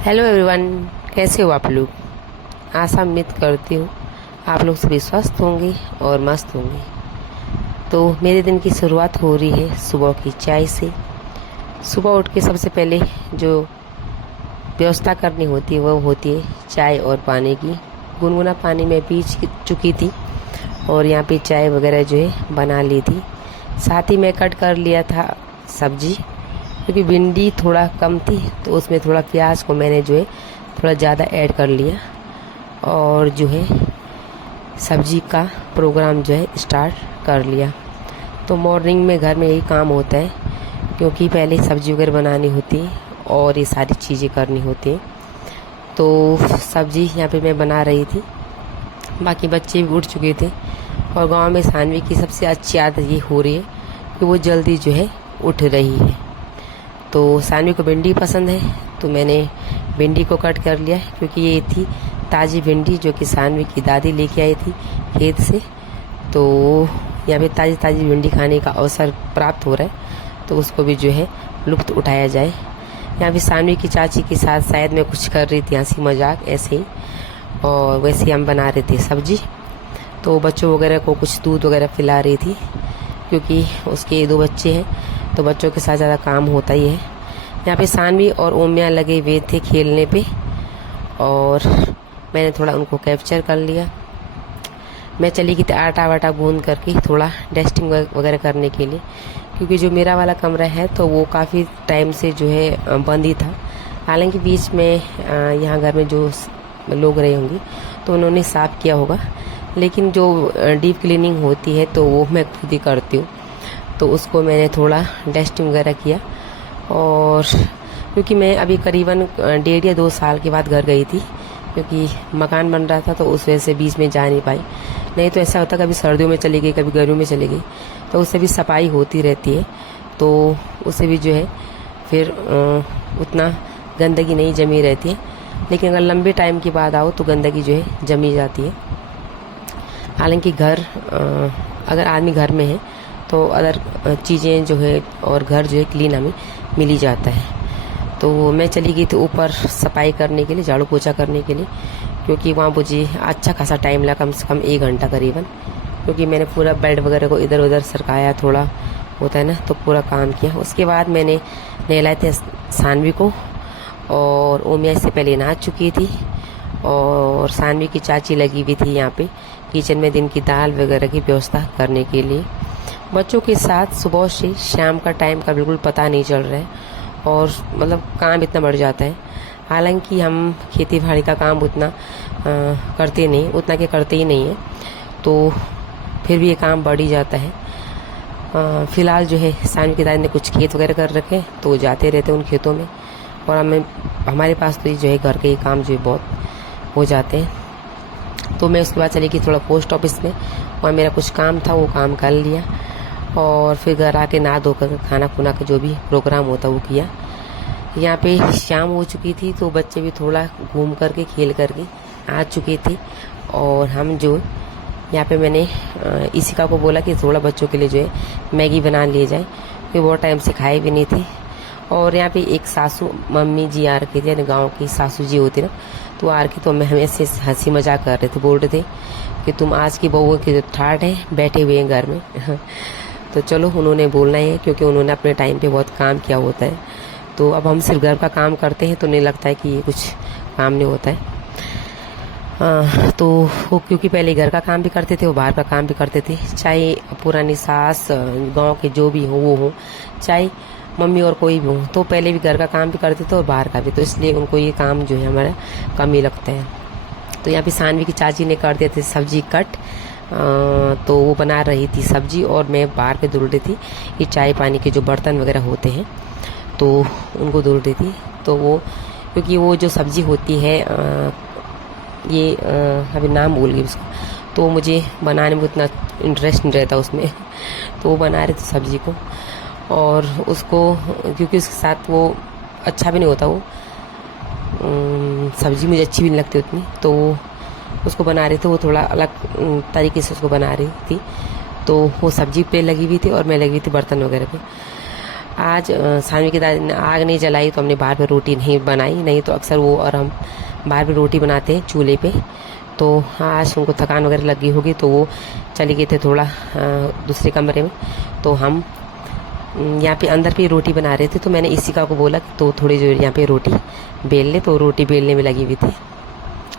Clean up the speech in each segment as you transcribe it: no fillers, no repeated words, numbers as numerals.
Hello everyone, कैसे हो आप लोग। आशा उम्मीद करती हूँ आप लोग सभी स्वस्थ होंगे और मस्त होंगे। तो मेरे दिन की शुरुआत हो रही है सुबह की चाय से। सुबह उठ के सबसे पहले जो व्यवस्था करनी होती है वो होती है चाय और पानी की। गुनगुना पानी में पी चुकी थी और यहाँ पे चाय वगैरह जो है बना ली थी। साथ ही मैं कट कर लिया था सब्जी, क्योंकि भिंडी थोड़ा कम थी तो उसमें थोड़ा प्याज को मैंने जो है थोड़ा ज़्यादा ऐड कर लिया और जो है सब्जी का प्रोग्राम जो है स्टार्ट कर लिया। तो मॉर्निंग में घर में यही काम होता है, क्योंकि पहले सब्जी वगैरह बनानी होती है और ये सारी चीज़ें करनी होती हैं। तो सब्जी यहाँ पे मैं बना रही थी, बाकी बच्चे भी उठ चुके थे। और गांव में सानवी की सबसे अच्छी आदत ये हो रही है कि वो जल्दी जो है उठ रही है। तो सानवी को भिंडी पसंद है तो मैंने भिंडी को कट कर लिया, क्योंकि ये थी ताज़ी भिंडी जो कि सानवी की दादी लेके आई थी खेत से। तो यहाँ पे ताज़ी ताज़ी भिंडी खाने का अवसर प्राप्त हो रहा है, तो उसको भी जो है लुत्फ़ उठाया जाए। यहाँ पे सानवी की चाची के साथ शायद मैं कुछ कर रही थी हंसी मजाक ऐसे ही, और वैसे ही हम बना रहे थे सब्जी। तो बच्चों वगैरह को कुछ दूध वगैरह पिला रही थी, क्योंकि उसके 2 बच्चे हैं तो बच्चों के साथ ज़्यादा काम होता ही है। यहाँ पे सानवी और ओमिया लगे हुए थे खेलने पे और मैंने थोड़ा उनको कैप्चर कर लिया। मैं चली गई थी आटा वाटा गूंद करके थोड़ा डस्टिंग वगैरह करने के लिए, क्योंकि जो मेरा वाला कमरा है तो वो काफ़ी टाइम से जो है बंद ही था। हालांकि बीच में यहाँ घर में जो लोग रहे होंगे तो उन्होंने साफ़ किया होगा, लेकिन जो डीप क्लीनिंग होती है तो वो मैं खुद ही करती हूँ। तो उसको मैंने थोड़ा डस्टिंग वगैरह किया। और क्योंकि मैं अभी करीबन 1.5 या 2 साल के बाद घर गई थी, क्योंकि मकान बन रहा था तो उस वजह से बीच में जा नहीं पाई। नहीं तो ऐसा होता कभी सर्दियों में चली गई कभी गर्मियों में चली गई, तो उससे भी सफाई होती रहती है, तो उससे भी जो है फिर उतना गंदगी नहीं जमी रहती है। लेकिन अगर लंबे टाइम के बाद आओ तो गंदगी जो है जमी जाती है। हालांकि घर अगर आदमी घर में है तो अदर चीज़ें जो है और घर जो है क्लीन हमें मिल ही जाता है। तो मैं चली गई थी ऊपर सफाई करने के लिए, झाड़ू पोछा करने के लिए, क्योंकि वहाँ मुझे अच्छा खासा टाइम लगा, कम से कम 1 घंटा करीबन, क्योंकि मैंने पूरा बेड वगैरह को इधर उधर सरकाया, थोड़ा होता है ना, तो पूरा काम किया। उसके बाद मैंने नहलाए थे सानवी को, और ओमिया इससे पहले नहा चुकी थी और सानवी की चाची लगी हुई थी यहाँ पे किचन में दिन की दाल वगैरह की व्यवस्था करने के लिए। बच्चों के साथ सुबह से शाम का टाइम का बिल्कुल पता नहीं चल रहा है, और मतलब काम इतना बढ़ जाता है। हालांकि हम खेती बाड़ी का काम उतना करते नहीं, उतना के करते ही नहीं है, तो फिर भी ये काम बढ़ ही जाता है। फ़िलहाल जो है सानवी की दादी ने कुछ खेत वगैरह कर रखे हैं तो जाते रहते हैं उन खेतों में, और हमारे पास तो जो है घर के काम जो है बहुत हो जाते हैं। तो मैं उसके बाद चली गई थोड़ा पोस्ट ऑफिस में, वहाँ मेरा कुछ काम था वो काम कर लिया, और फिर घर आके नहा धोकर खाना खुना का जो भी प्रोग्राम होता वो किया। यहाँ पे शाम हो चुकी थी तो बच्चे भी थोड़ा घूम करके खेल करके आ चुके थे, और हम जो यहाँ पे मैंने इशिका को बोला कि थोड़ा बच्चों के लिए जो है मैगी बना लिए जाए, क्योंकि बहुत टाइम से खाए भी नहीं थे। और यहाँ पे एक सासू मम्मी जी आ रखे थे, यानी गाँव की सासू जी होती ना, तो आ रखे, तो हमें ऐसे हंसी मजाक कर रहे थे, बोल रहे थे कि तुम आज की बहुओं के जो ठाट है बैठे हुए हैं घर में। तो चलो उन्होंने बोलना ही है, क्योंकि उन्होंने अपने टाइम पे बहुत काम किया होता है। तो अब हम सिर्फ घर का काम करते हैं तो नहीं लगता है कि ये कुछ काम नहीं होता है। तो वो क्योंकि पहले घर का काम भी करते थे, वो बाहर का काम भी करते थे, चाहे पुरानी सास गांव के जो भी हो वो हो, चाहे मम्मी और कोई भी हो, तो पहले भी घर का काम भी करते थे और बाहर का भी, तो इसलिए उनको ये काम जो है हमारा कम ही लगता है। तो यहाँ पे सानवी की चाची ने कर दिए थे सब्जी कट, तो वो बना रही थी सब्जी और मैं बाहर पे धुल रही थी ये चाय पानी के जो बर्तन वगैरह होते हैं तो उनको धुल रही थी। तो वो क्योंकि वो जो सब्जी होती है ये अभी नाम भूल गई उसका, तो मुझे बनाने में उतना इंटरेस्ट नहीं रहता उसमें। तो वो बना रहे थे सब्जी को, और उसको क्योंकि उसके साथ वो अच्छा भी नहीं होता, वो सब्जी मुझे अच्छी भी नहीं लगती उतनी, तो उसको बना रहे थे, वो थोड़ा अलग तरीके से उसको बना रही थी। तो वो सब्जी पे लगी हुई थी और मैं लगी हुई थी बर्तन वगैरह पे। आज सानवी की दादी ने आग नहीं जलाई तो हमने बाहर पे रोटी नहीं बनाई, नहीं तो अक्सर वो और हम बाहर पे रोटी बनाते हैं चूल्हे पे। तो आज उनको थकान वगैरह लगी होगी तो वो चले गए थे थोड़ा दूसरे कमरे में। तो हम यहाँ पे अंदर पे रोटी बना रहे थे, तो मैंने इशिका को बोला कि तो थोड़ी देर यहाँ पे रोटी बेल ले, तो रोटी बेलने में लगी हुई थी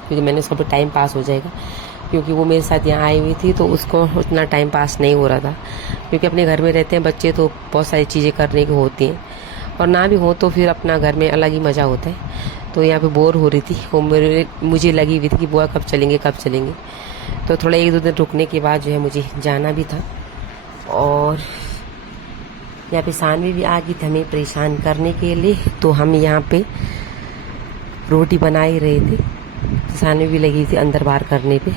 क्योंकि मैंने उसका भी टाइम पास हो जाएगा, क्योंकि वो मेरे साथ यहाँ आई हुई थी तो उसको उतना टाइम पास नहीं हो रहा था। क्योंकि अपने घर में रहते हैं बच्चे तो बहुत सारी चीज़ें करने की होती हैं, और ना भी हो तो फिर अपना घर में अलग ही मज़ा होता है। तो यहाँ पे बोर हो रही थी, वो मुझे लगी हुई थी कि बुआ कब चलेंगे कब चलेंगे। तो थोड़ा 1-2 दिन रुकने के बाद जो है मुझे जाना भी था। और यहाँ पे सानवी भी आ गई थी हमें परेशान करने के लिए, तो हम यहाँ पे रोटी बना ही रहे थे, सानवी भी लगी थी अंदर बाहर करने पे।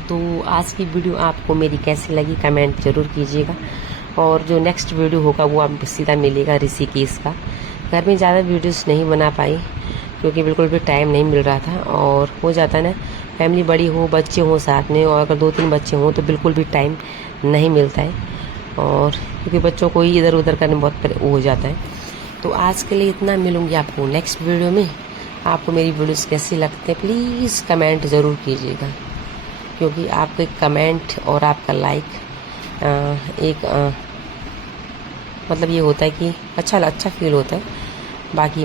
तो आज की वीडियो आपको मेरी कैसी लगी कमेंट ज़रूर कीजिएगा, और जो नेक्स्ट वीडियो होगा वो आपको सीधा मिलेगा ऋषिकेश का। घर में ज़्यादा वीडियोस नहीं बना पाई क्योंकि बिल्कुल भी टाइम नहीं मिल रहा था, और हो जाता है ना फैमिली बड़ी हो, बच्चे हों साथ में, और अगर 2-3 बच्चे हों तो बिल्कुल भी टाइम नहीं मिलता है, और क्योंकि बच्चों को ही इधर उधर करने में बहुत हो जाता है। तो आज के लिए इतना, मिलूंगी आपको नेक्स्ट वीडियो में। आपको मेरी वीडियोस कैसी लगती है प्लीज़ कमेंट ज़रूर कीजिएगा, क्योंकि आपका एक कमेंट और आपका लाइक मतलब ये होता है कि अच्छा फील होता है। बाकी